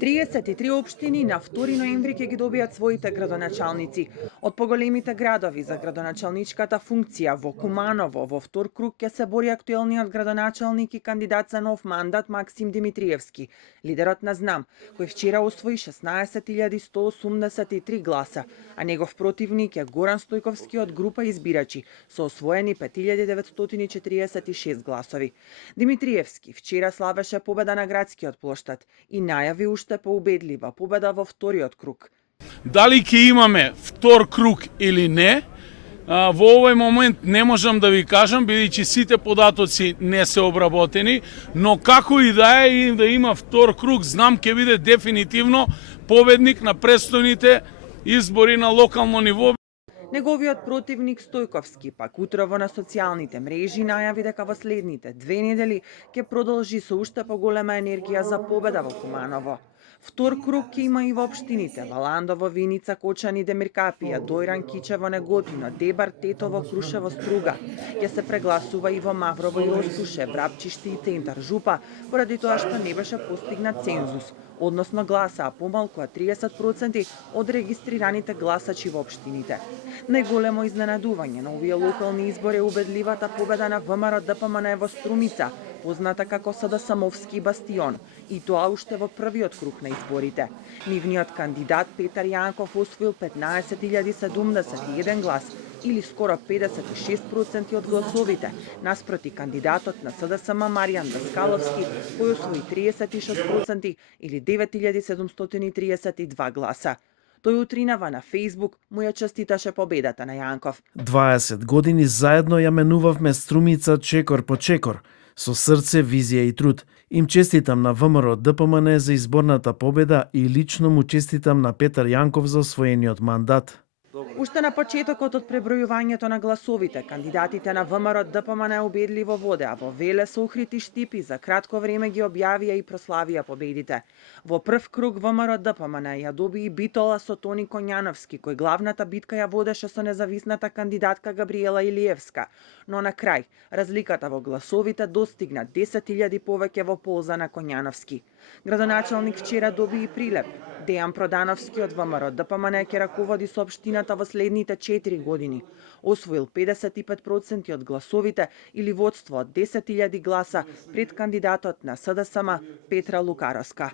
33 општини на 2 ноември ќе ги добијат своите градоначалници. Од поголемите градови за градоначалничката функција во Куманово во втор круг ќе се бори актуелниот градоначалник и кандидат за нов мандат Максим Димитриевски, лидерот на ЗНАМ, кој вчера освои 16.183 гласа, а негов противник е Горан Стојковски од група избирачи со освоени 5.946 гласови. Димитриевски вчера славеше победа на градскиот плоштад и најави уште поубедлива победа во вториот круг. Дали ќе имаме втор круг или не, во овој момент не можам да ви кажам, бидејќи сите податоци не се обработени, но како и да е и да има втор круг, знам ќе биде дефинитивно победник на престојните избори на локално ниво. Неговиот противник Стојковски пак утрово на социјалните мрежи најави дека во следните 2 недели ќе продолжи со уште поголема енергија за победа во Куманово. Втор круг ќе има и во општините Валандово, Виница, Кочани, Демиркапија, Дојран, Кичево, Неготино, Дебар, Тетово, Крушево, Струга. Ќе се прегласува и во Маврово и Остуше, Врапчиште и Центар Жупа, поради тоа што не беше постигнат цензус, односно гласаа помалку од 30% од регистрираните гласачи во општините. Најголемо изненадување на овие локални избори е убедливата победа на ВМРО ДПМН во Струмица, позната како СДСМовски бастион, и тоа уште во првиот круг на изборите. Нивниот кандидат Петар Јанков освоил 15.071 глас, или скоро 56% од гласовите, наспроти кандидатот на СДСМ Маријан Даскаловски, кој освои 36% или 9.732 гласа. Тој утринава на Фејсбук му ја честиташе победата на Јанков. 20 години заедно ја менувавме Струмица чекор по чекор, со срце, визија и труд. Им честитам на ВМРО ДПМН за изборната победа и лично му честитам на Петар Јанков за освоениот мандат. Уште на почетокот од пребројувањето на гласовите, кандидатите на ВМРО ДПМН убедливо воде, а во веле со охрити штипи за кратко време ги објавија и прославија победите. Во прв круг ВМРО ДПМН ја доби и битола со Тони Коњановски, кој главната битка ја водеше со независната кандидатка Габриела Илиевска, но на крај разликата во гласовите достигна 10.000 повеќе во полза на Коњановски. Градоначалник вчера доби и прилеп. Дејан Продановски од ВМРО ДПМН ќе раководи со општината во следните 4 години. Освоил 55% од гласовите или водство од 10.000 гласа пред кандидатот на СДСМ Петра Лукаровска.